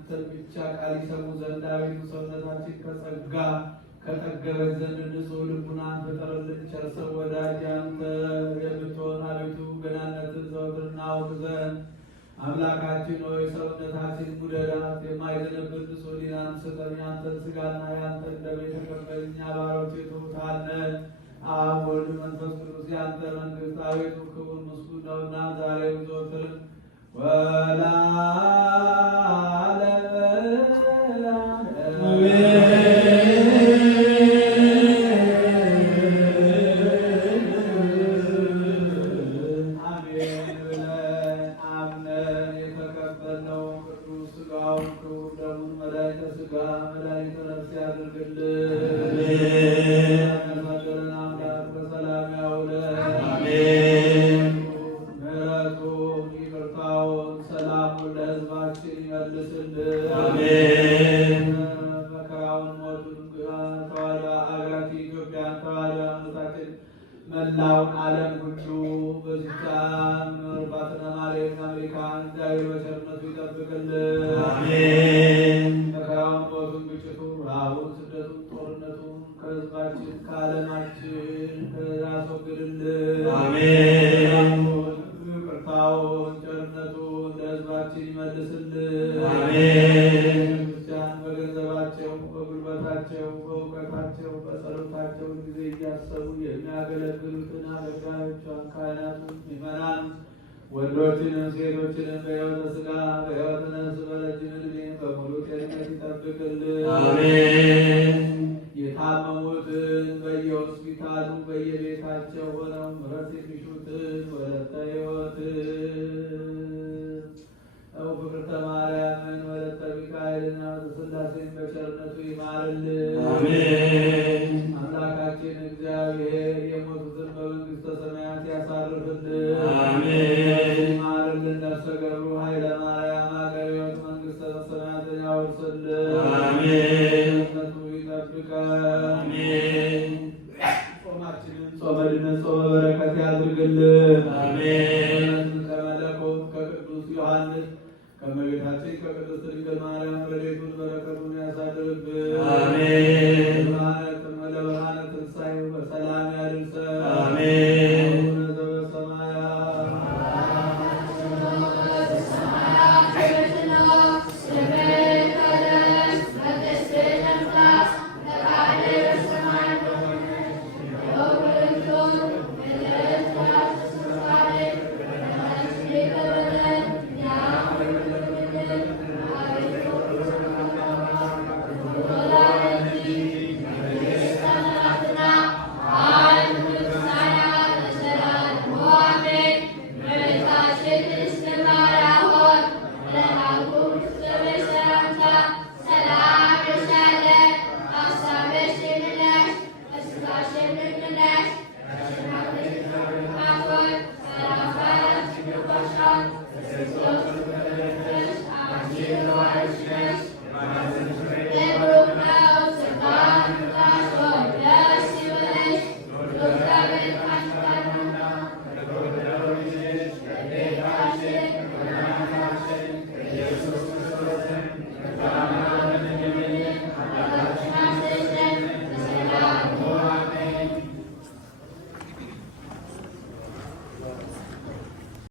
ያንተን ብቻ ቃል ይሰሙ ዘንድ አቤቱ ሰውነታችን ከጸጋ ከጠገበች ዘንድ ንጹሕ ልቡናን ፍጠርልን። ቸር ሰው ወዳጅ አንተ የምትሆን አቤቱ ገናነትን ዘወትር እናውቅ ዘንድ አምላካችን ሆይ ሰውነታችን ጉደላት የማይዘነብል ንጹሕ ሕሊናን ስጠን። ያንተን ሥጋና ያንተን ደም የተቀበልን እኛ ባሮችህ ትሑታን ነን። አብ ወልድ መንፈስ ቅዱስ ያንተ መንግሥት አቤቱ ክቡር ምስጉን ነውና ዛሬም ዘወትርም መላውን ዓለም ሁሉ በዚቻ ኖርባትና ማርያም አሜሪካን እግዚአብሔር በቸርነቱ ይጠብቅልን። አሜን። መከራውን፣ ሞቱን፣ ግጭቱን፣ ረሃቡን፣ ስደቱን፣ ጦርነቱን ከሕዝባችን ከዓለማችን ያስወግድልን። አሜን። ይቅርታውን፣ ቸርነቱን ለሕዝባችን ይመልስልን። አሜን። ክርስቲያን በገንዘባቸው፣ በጉልበታቸው፣ በእውቀታቸው፣ በጸሎታቸው ጊዜ እያሰቡ የሚያገለግሉትን አገልጋዮቿን ካህናቱን፣ ምዕመናን ወንዶችንም ሴቶችንም በሕይወተ ሥጋ በሕይወተ ነፍስ በረጅም ዕድሜ በሙሉ ጤንነት ይጠብቅልን። አሜን። የታመሙትን በየሆስፒታሉ በየቤታቸው ሆነው ምሕረት የሚሹትን ወለተ ሕይወትን ፍቅርተ ማርያምን ወለተ ሚካኤልን ሥላሴን በቸርነቱ ይማርልን። አሜን። አምላካችን እግዚአብሔር የሞቱትን በመንግሥተ ሰማያት ያሳርፍልን። አሜን። ይማርልን። ነፍሰ ገሩ ኃይለ ማርያም አገረ ሕይወት መንግሥተ ሰማያትን ያወርስልን። አሜን። ነቱ ይጠብቀን። አሜን። ጾማችንን ጾመ ድነት ጾመ በረከት ያድርግልን። አሜን። ከመለኮት ከቅዱስ ዮሐንስ ከእመቤታችን ከቅድስት ድንግል ማርያም ረድኤቱን በረከቱን ያሳድርብን። አሜን። ለብርሃነ